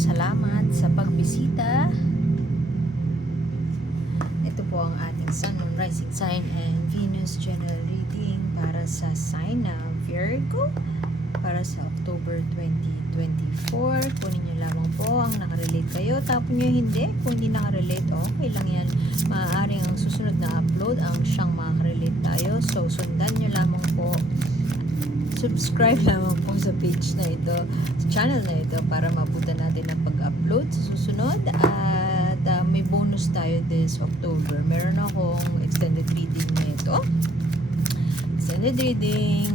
salamat sa pagbisita. Ito po ang ating Sun, Moon, Rising Sign and Venus General Reading para sa sign na Virgo para sa October 2024. Kunin nyo lamang po ang nakarelate kayo. Tapon nyo hindi. Kung hindi nakarelate, okay lang yan. Maaaring ang susunod na upload ang siyang makarelate tayo. So, sundan nyo lamang po. Subscribe lamang po sa page na ito, sa channel na ito, para mabutan natin ang pag-upload sa susunod. At may bonus tayo this October. Meron akong extended reading na ito. Extended reading.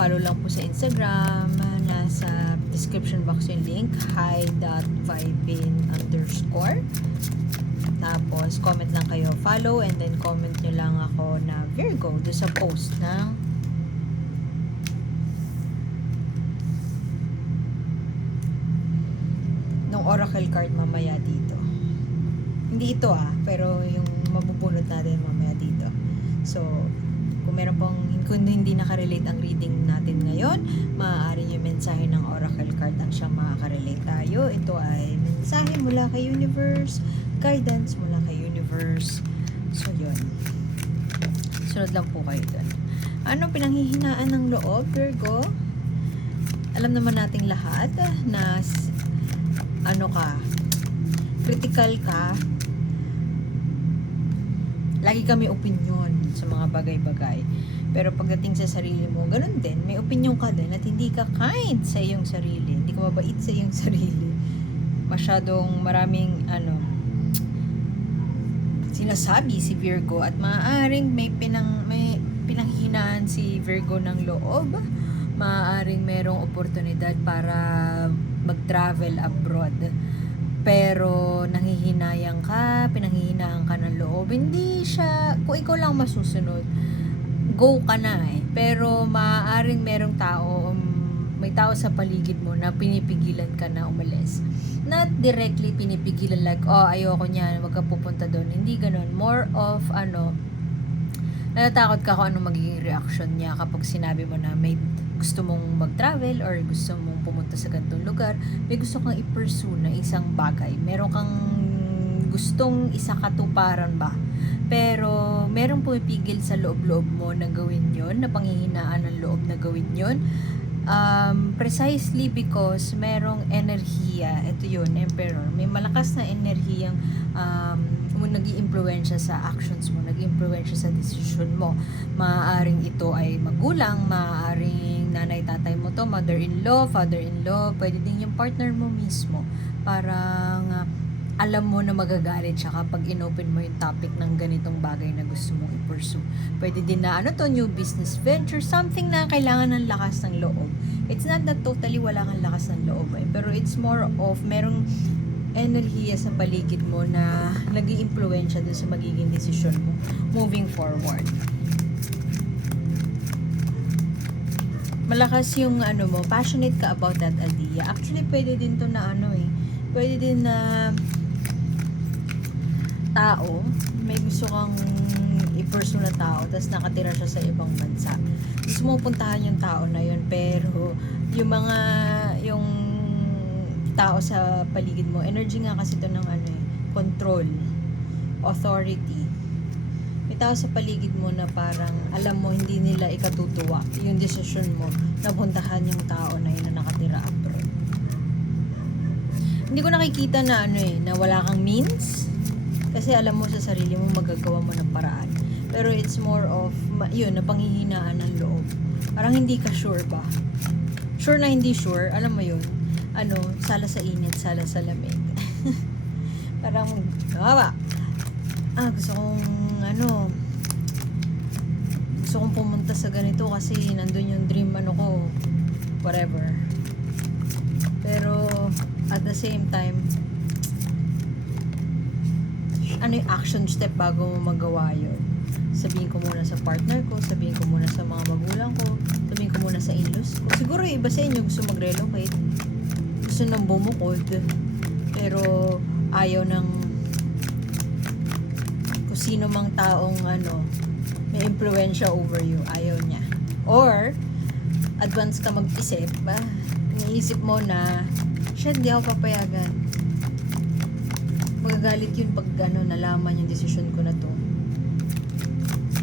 Follow lang po sa Instagram. Nasa description box yung link. hi.vibin_. Tapos, comment lang kayo. Follow and then comment nyo lang ako na Virgo do sa post ng oracle card mamaya dito. Hindi ito pero yung mabubunot natin mamaya dito. So, kung meron pong kung hindi nakarelate ang reading natin ngayon, maaari yung mensahe ng oracle card ang siyang makakarelate tayo. Ito ay mensahe mula kay universe, guidance mula kay universe. So, yun. Sunod lang po kayo dun. Anong pinanghihinaan ng loob, Virgo? Alam naman nating lahat na critical ka, lagi kami opinion sa mga bagay-bagay, pero pagdating sa sarili mo, ganun din, may opinion ka din at hindi ka kind sa iyong sarili, hindi ka mabait sa iyong sarili, masyadong maraming sinasabi si Virgo at maaaring may pinanghihinaan si Virgo ng loob. Maaaring merong oportunidad para mag-travel abroad, pero nanghihinayang ka, pinanghihinaan ka ng loob. Hindi siya, kung ikaw lang masusunod, go ka na pero maaaring merong tao, may tao sa paligid mo na pinipigilan ka na umalis. Not directly pinipigilan like, ayoko niyan, wag ka pupunta doon. Hindi ganun. More of natatakot ka kung anong magiging reaction niya kapag sinabi mo na may gusto mong mag-travel or gusto mong pumunta sa ganitong lugar, may gusto kang i-pursue na isang bagay. Meron kang gustong isakatuparan ba? Pero merong pumipigil sa loob-loob mo na gawin yon, na panghihinaan ng loob na gawin yon. Precisely because merong enerhiya, ito yun, Emperor. May malakas na enerhiyang nag-i-impluwensya sa actions mo, nag-i-impluwensya sa decision mo. Maaaring ito ay magulang, maaaring nanay, tatay mo to, mother-in-law, father-in-law, pwede din yung partner mo mismo. Parang alam mo na magagalit siya kapag inopen mo yung topic ng ganitong bagay na gusto mong i-pursue. Pwede din na new business venture, something na kailangan ng lakas ng loob. It's not that totally wala kang lakas ng loob pero it's more of merong enerhiya sa paligid mo na nag-i-impluwensya dun sa magiging desisyon mo moving forward. Malakas yung mo, passionate ka about that idea. Actually, pwede din to na pwede din na tao, may gusto kang i-pursue na tao, tapos nakatira siya sa ibang bansa. Gusto mo puntahan yung tao na yun, pero yung tao sa paligid mo, energy nga kasi ito ng control, authority. May tao sa paligid mo na parang alam mo hindi nila ikatutuwa yung decision mo na puntahan yung tao na yun na nakatira abroad. Hindi ko nakikita na na wala kang means, kasi alam mo sa sarili mo magagawa mo ng paraan. Pero it's more of yun, na panghihinaan ng loob. Parang hindi ka sure ba? Sure na hindi sure, alam mo yun. Sala sa init, sala sa lamig. Parang gusto kong pumunta sa ganito kasi nandun yung dream ko, whatever. Pero at the same time, yung action step bago mo magawa yun? Sabihin ko muna sa partner ko, sabihin ko muna sa mga magulang ko, sabihin ko muna sa in-laws ko. Siguro iba sa inyo gusto mag-relocate, gusto nang bumukod, pero ayaw ng kung sino mang taong may impluwensya over you, ayaw niya. Or advance ka mag-isip, iniisip mo na shit, di ako papayagan. Magagalit yun pag nalaman yung desisyon ko na to.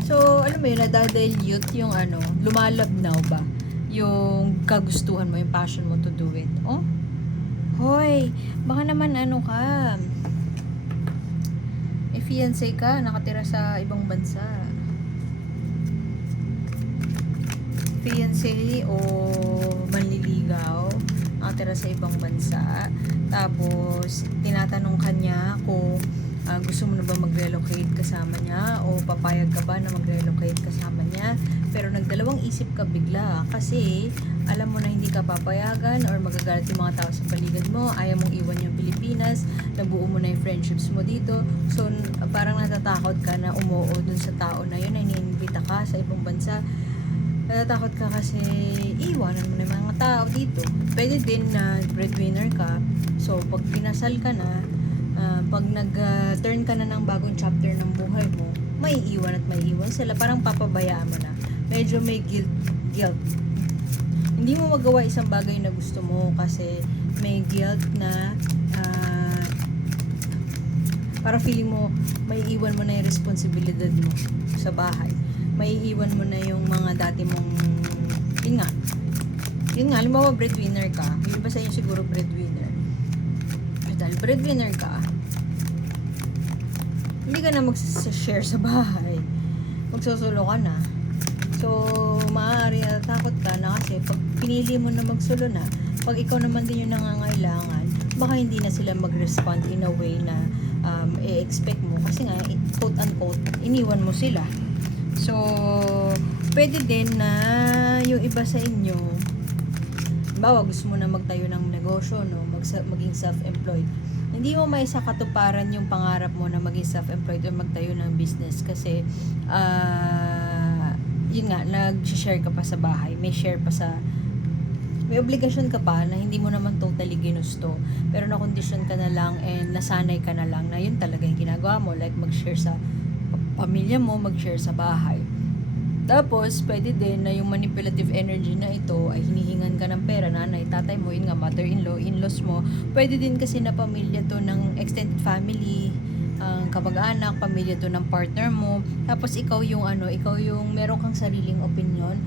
So, alam mo yun, nadadilute yung lumalabnaw ba? Yung kagustuhan mo, yung passion mo to do it. Oh, hoy, baka naman ka, may fiancé ka, nakatira sa ibang bansa. Fiancé o manliligaw, nakatira sa ibang bansa. Tapos, tinatanong kanya kung gusto mo na ba mag-relocate kasama niya o papayag ka ba na mag-relocate kasama niya. Pero nagdalawang isip ka bigla kasi alam mo na hindi ka papayagan or magagalit yung mga tao sa paligid mo, ayaw mong iwan yung Pilipinas, nabuo mo na yung friendships mo dito. So, parang natatakot ka na umuo dun sa tao na yun, na iniimbita ka sa ibang bansa. Natatakot ka kasi iwanan mo na yung mga tao dito. Pwede din na breadwinner ka. So, pag pinasal ka na, pag nag-turn ka na ng bagong chapter ng buhay mo, may iwan at may iwan sila. Parang papabayaan mo na. Medyo may guilt. Hindi mo magawa isang bagay na gusto mo kasi may guilt na para feeling mo may iwan mo na yung responsibilidad mo sa bahay. May iwan mo na yung mga dati mong yun nga, halimbawa breadwinner ka, yung iba sa inyo siguro breadwinner. Dahil breadwinner ka, hindi ka na mag-share sa bahay, magsusulo ka na. So, maaari natatakot ka na kasi pag pinili mo na magsulo na, pag ikaw naman din yung nangangailangan, baka hindi na sila mag-respond in a way na i-expect mo kasi nga, quote unquote, iniwan mo sila. So, pwede din na yung iba sa inyo, bawa gusto mo na magtayo ng negosyo, no? Maging self-employed. Hindi mo may sa katuparan yung pangarap mo na maging self-employed o magtayo ng business kasi yun nga, nag-share ka pa sa bahay, may obligasyon ka pa na hindi mo naman totally ginusto, pero na-condition ka na lang and nasanay ka na lang na yun talaga yung ginagawa mo, like mag-share sa pamilya mo, mag-share sa bahay. Tapos, pwede din na yung manipulative energy na ito ay hinihingan ka ng pera, nanay, tatay mo, yun nga, mother-in-law, in-laws mo. Pwede din kasi na pamilya to ng extended family, kamag-anak, pamilya to ng partner mo. Tapos, ikaw yung meron kang sariling opinion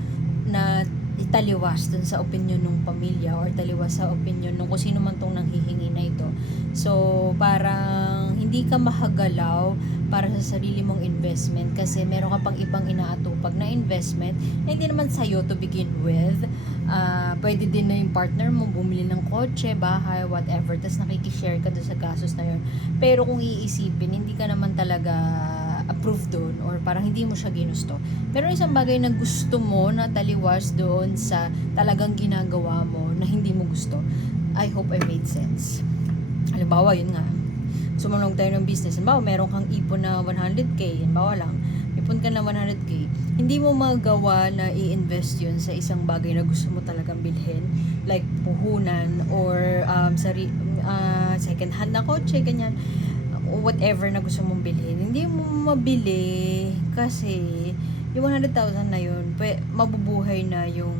na italiwas dun sa opinion ng pamilya or taliwas sa opinion ng kung sino man tong nanghihingi na ito. So, parang hindi ka mahagalaw para sa sarili mong investment kasi meron ka pang ibang inaatupag na investment na hindi naman sa'yo to begin with. Pwede din na yung partner mo bumili ng kotse, bahay, whatever, tas nakikishare ka doon sa gastos na yun. Pero kung iisipin, hindi ka naman talaga approve doon or parang hindi mo siya ginusto. Pero isang bagay na gusto mo na taliwas doon sa talagang ginagawa mo na hindi mo gusto. I hope I made sense. Halimbawa, yun nga, sumunong tayo ng business. Halimbawa, meron kang ipon na 100k. Halimbawa lang, ipon ka na 100k. Hindi mo magawa na i-invest yun sa isang bagay na gusto mo talagang bilhin. Like, puhunan or second hand na kotse, ganyan. Whatever na gusto mong bilhin. Hindi mo mabili kasi yung 100,000 na yun, mabubuhay na yung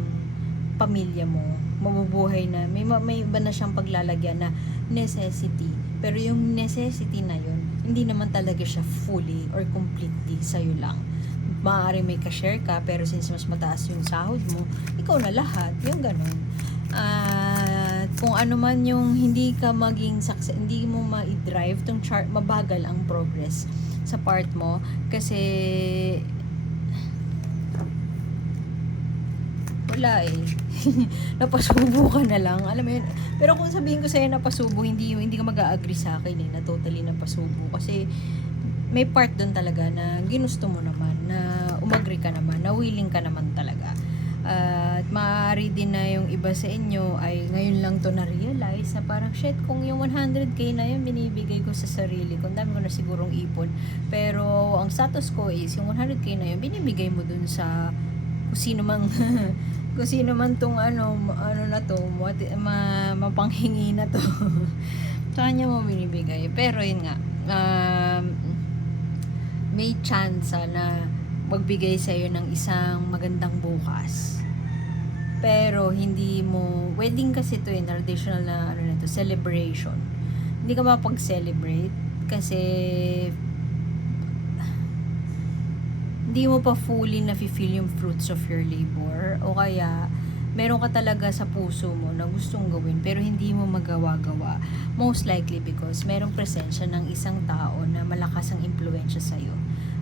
pamilya mo. Mabubuhay na. May iba na siyang paglalagyan na necessity. Pero yung necessity na yun, hindi naman talaga siya fully or completely sa'yo lang. Maaari may ka-share ka, pero since mas mataas yung sahod mo, ikaw na lahat. Yung ganun. At kung ano man yung hindi ka maging success, hindi mo ma-drive tong chart, mabagal ang progress sa part mo kasi wala eh. Napasubo ka na lang. Alam mo yun. Pero kung sabihin ko sa'yo napasubo, hindi ka mag-a-agree sa akin eh, na totally napasubo. Kasi may part doon talaga na ginusto mo naman, na umagri ka naman, na willing ka naman talaga. At maaari din na yung iba sa inyo ay ngayon lang to na-realize na parang shit, kung yung 100k na yun binibigay ko sa sarili ko, dami ko na sigurong ipon. Pero ang status ko is yung 100k na yun binibigay mo dun sa kung sino mang kung sino man tong ano na to, mapanghingi na to. Sa kanya mo binibigay. Pero yun nga, may chance na magbigay sa'yo ng isang magandang bukas. Pero hindi mo, wedding kasi to traditional na ano nito, dito, celebration. Hindi ka mapag-celebrate kasi hindi mo pa fully na-feel yung fruits of your labor, o kaya meron ka talaga sa puso mo na gustong gawin pero hindi mo magawa-gawa. Most likely because merong presensya ng isang tao na malakas ang impluensya sa'yo.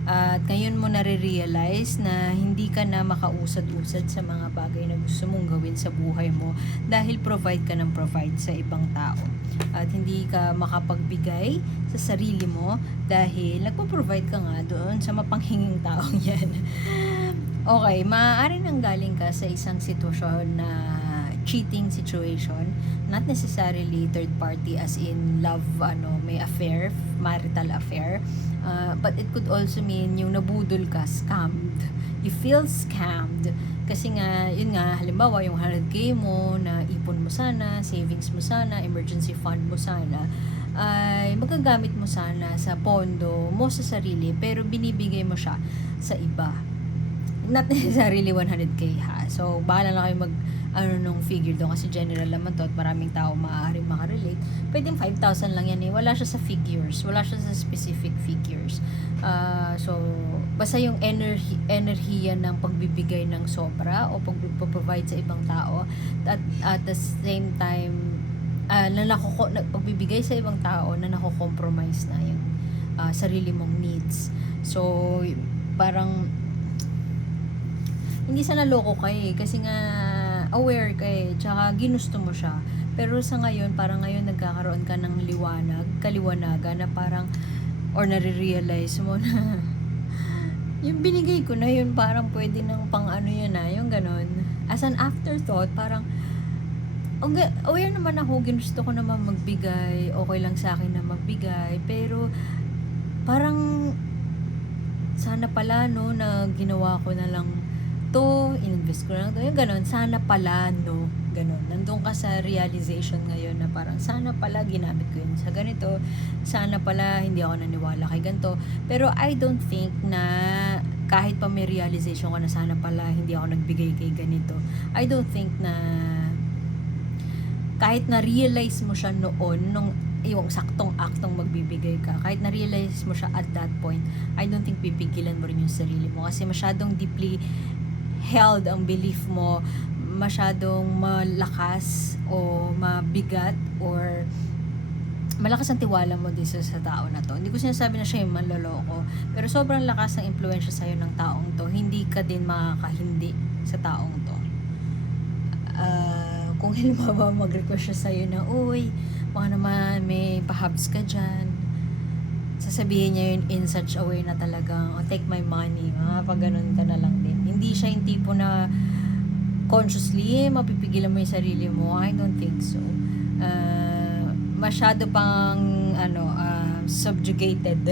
At ngayon mo nare-realize na hindi ka na makausad-usad sa mga bagay na gusto mong gawin sa buhay mo dahil provide ka ng provide sa ibang tao. At hindi ka makapagbigay sa sarili mo dahil nagpo-provide ka nga doon sa mapanghinging taong yan. Okay, maaari nang galing ka sa isang sitwasyon na cheating situation, not necessarily third party as in love, may affair, marital affair, but it could also mean yung nabudol ka, scammed. You feel scammed kasi nga, yun nga, halimbawa yung 100k mo na ipon mo sana, savings mo sana, emergency fund mo sana, ay magagamit mo sana sa pondo mo sa sarili pero binibigay mo siya sa iba. Not necessarily 100k ha. So, bahala na kayo nung figure doon kasi general naman to at maraming tao maaaring makarelate. Pwedeng 5,000 lang yan eh. Wala siya sa figures. Wala siya sa specific figures. So, basta yung enerhiya ng pagbibigay ng sobra o pag-provide sa ibang tao at the same time pagbibigay sa ibang tao na nako-compromise na yung sarili mong needs. So, parang hindi sana loko ka eh, kasi nga aware ka eh, tsaka ginusto mo siya. Pero sa ngayon, parang ngayon nagkakaroon ka ng kaliwanagan na parang, or nare-realize mo na yung binigay ko na yun, parang pwede ng pang yan na, yung ganon. As an afterthought, parang, aware naman ako, ginusto ko naman magbigay, okay lang sa akin na magbigay, pero parang sana pala no, na ginawa ko na lang to, ininvest ko lang to, yung ganon, sana pala no, ganon. Nandun ka sa realization ngayon na parang sana pala ginamit ko yun sa ganito, sana pala hindi ako naniwala kay ganito. Pero I don't think na kahit pa may realization ka na sana pala hindi ako nagbigay kay ganito, I don't think na kahit na-realize mo siya noon, nung yung saktong-aktong magbibigay ka, kahit na-realize mo siya at that point, I don't think pipigilan mo rin yung sarili mo kasi masyadong deeply held ang belief mo, masyadong malakas o mabigat or malakas ang tiwala mo dito sa tao na to. Hindi ko sinasabi na siya yung manloloko, pero sobrang lakas ng impluensya sa'yo ng taong to, hindi ka din makakahindi sa taong to. Kung halimbawa mag-request siya sa'yo na, uy, baka naman may pahabs ka dyan, sasabihin niya yun in such a way na talagang, take my money, pag ganun ka na lang din. Hindi siya yung tipo na consciously mapipigilan mo yung sarili mo. I don't think so. Masyado pang subjugated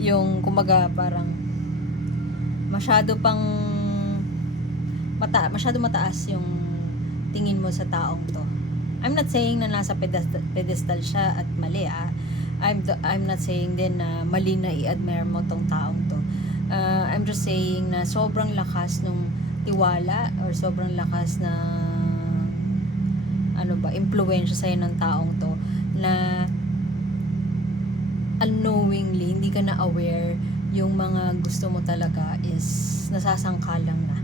yung kumaga parang masyado mataas yung tingin mo sa taong to. I'm not saying na nasa pedestal siya at mali I'm not saying din na mali na i-admire mo tong taong to. I'm just saying na sobrang lakas nung tiwala or sobrang lakas na impluwensya sa'yo ng taong to na unknowingly, hindi ka na aware yung mga gusto mo talaga is nasasangkalang na.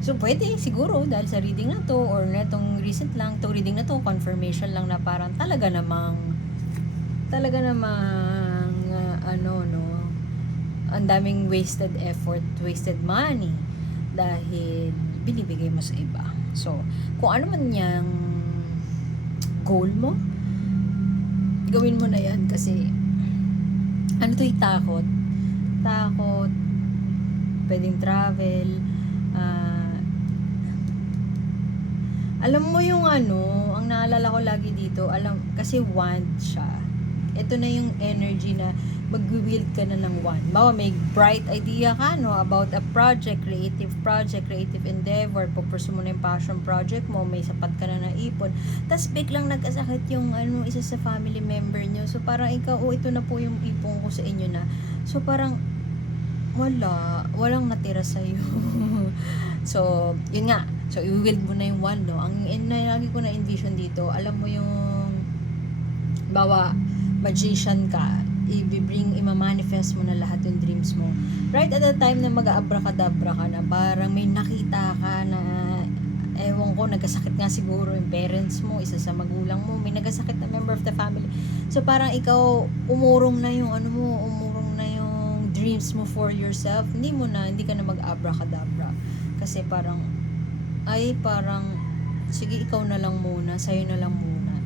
So, pwede siguro dahil sa reading na to or netong recent lang, to reading na to, confirmation lang na parang talaga namang ang daming wasted effort, wasted money dahil binibigay mo sa iba. So, kung ano man yung goal mo, gawin mo na yan kasi takot, pwedeng travel, alam mo yung ang naalala ko lagi dito, kasi wand siya. Ito na yung energy na mag-wield ka na ng wand. Bawa may bright idea ka about a project, creative endeavor, pupursue mo na yung passion project mo, may sapat ka na naipon, tas biglang nagkasakit yung isa sa family member nyo. So parang ikaw, ito na po yung ipon ko sa inyo na. So parang walang natira sa'yo. So, yun nga. So, i-wield mo na yung wand, Ang lagi ko na envision dito, alam mo yung bawa magician ka, ima-manifest mo na lahat yung dreams mo. Right at the time na mag-abracadabra ka na, parang may nakita ka na, ewan ko, nagkasakit nga siguro yung parents mo, isa sa magulang mo, may nagkasakit na member of the family. So, parang ikaw, umurong na yung dreams mo for yourself. Hindi ka na mag-abracadabra. Kasi parang, sige, ikaw na lang muna, sa'yo na lang muna.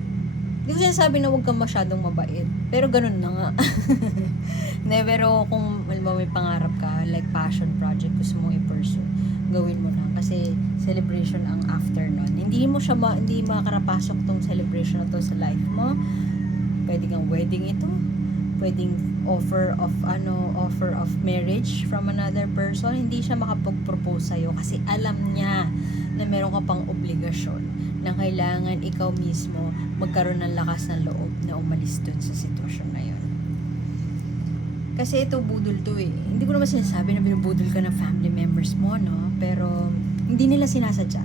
Hindi ko sinasabi na huwag kang masyadong mabait. Pero ganun na nga. Pero kung may pangarap ka, like passion project, gusto mong i-pursue, gawin mo na. Kasi celebration ang after nun. Hindi makakarapasok tong celebration na to sa life mo. Pwede kang wedding ito. Pwedeng offer of marriage from another person. Hindi siya makapag-propose sa'yo kasi alam niya na meron ka pang obligasyon na kailangan ikaw mismo magkaroon ng lakas ng loob na umalis dun sa sitwasyon na yun. Kasi ito, budol to eh. Hindi ko naman sinasabi na binubudol ka ng family members mo, no? Pero hindi nila sinasadya.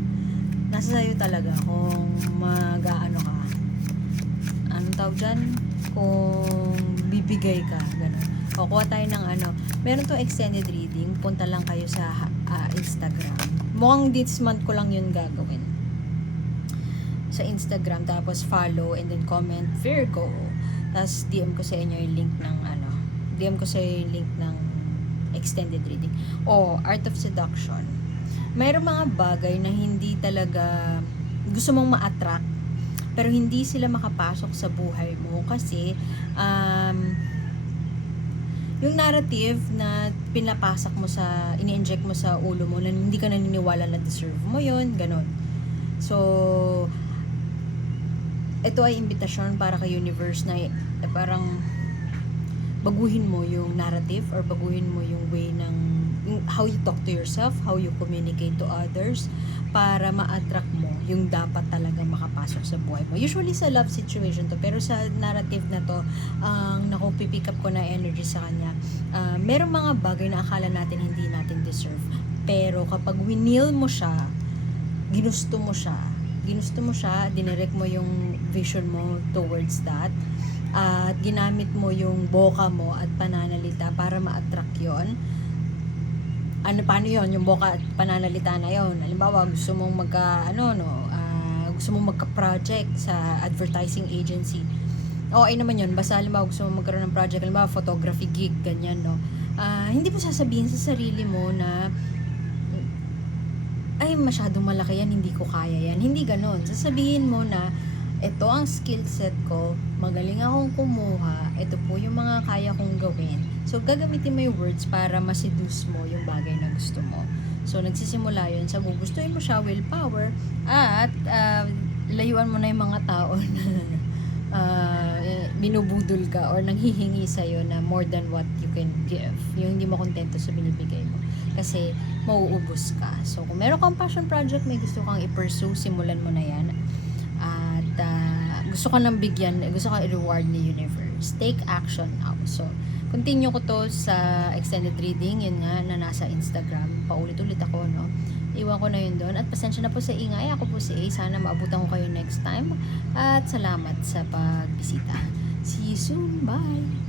Nasa sa'yo talaga kung mag-aano ka. Anong tawag dyan? Kung bibigay ka, gano'n. O, kuha tayo ng meron to extended reading, punta lang kayo sa Instagram. Mukhang this month ko lang yun gagawin. Sa Instagram, tapos follow and then comment Virgo. Tapos DM ko sa inyo yung link ng extended reading. O, Art of Seduction. Mayroong mga bagay na hindi talaga gusto mong ma-attract, pero hindi sila makapasok sa buhay mo kasi yung narrative na pinapasak mo ini-inject mo sa ulo mo na hindi ka naniniwala na deserve mo yun, ganon. So, ito ay imbitasyon para kay universe na parang baguhin mo yung narrative or baguhin mo yung way how you talk to yourself, how you communicate to others para ma-attract mo yung dapat talaga makapasok sa buhay mo. Usually sa love situation to, pero sa narrative na to, pick up ko na energy sa kanya. Merong mga bagay na akala natin hindi natin deserve. Pero kapag winil mo siya, ginusto mo siya, dinirect mo yung vision mo towards that, at ginamit mo yung boka mo at pananalita para ma-attract yon. Paano yon yung boka at pananalita na yon? Halimbawa, gusto mong magka-project sa advertising agency. Okay naman yun. Basta halimbawa, gusto mong magkaroon ng project, halimbawa, photography gig, ganyan, no? Hindi mo sasabihin sa sarili mo na, ay, masyadong malaki yan, hindi ko kaya yan. Hindi ganon. Sasabihin mo na, ito ang skill set ko, magaling akong kumuha, ito po yung mga kaya kong gawin. So, gagamitin mo yung words para ma-seduce mo yung bagay na gusto mo. So, nagsisimula yun sa gugustuhin mo siya, willpower, at layuan mo na yung mga tao na binubudol ka or nanghihingi sa'yo na more than what you can give. Yung hindi mo kontento sa binibigay mo. Kasi, mauubos ka. So, kung meron kang passion project, may gusto kang i-pursue, simulan mo na yan. Gusto ka i-reward ni universe. Take action now. So, continue ko to sa extended reading, yun nga, na nasa Instagram. Paulit-ulit ako, no? Iwan ko na yun doon. At pasensya na po sa ingay. Ako po si A. Sana maabutan ko kayo next time. At salamat sa pagbisita. See you soon. Bye!